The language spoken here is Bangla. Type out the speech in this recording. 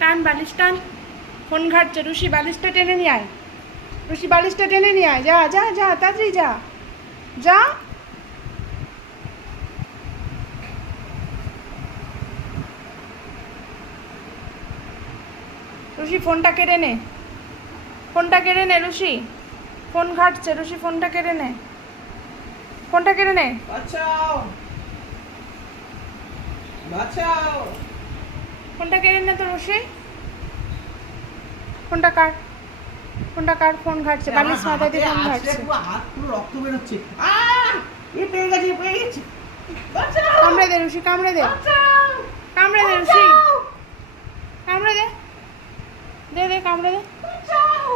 টান বালিশ টান, ফোন ঘাটছে। রুশি বালিশটা টেনে নিয়ে আয়, রুশি বালিশটা টেনে নিয়ে আয়, যা যা যা তাড়াতাড়ি যা যা। রুশি ফোনটা কেড়ে নে, ফোনটা কেড়ে নে রুশি, ফোন ঘাটছে। রুশি ফোনটা কেড়ে নে, ফোনটা কেড়ে নে। বাঁচাও বাঁচাও। ফোনটা কেড়ে নে তো রুশি, ফোনটা কাট, ফোনটা কাট। ফোন ঘাটছে, বালিশ মাথায় দিয়ে ফোন ঘাটছে। হাত পুরো রক্ত বেরোচ্ছে। পেয়ে গেছে পেয়ে গেছে। বাঁচাও কামড়ে দে রুশি, কামড়ে দে, বাঁচাও কামড়ে দে রুশি, কামড়ে দে, দে দে কামড়ে দে। বাঁচাও।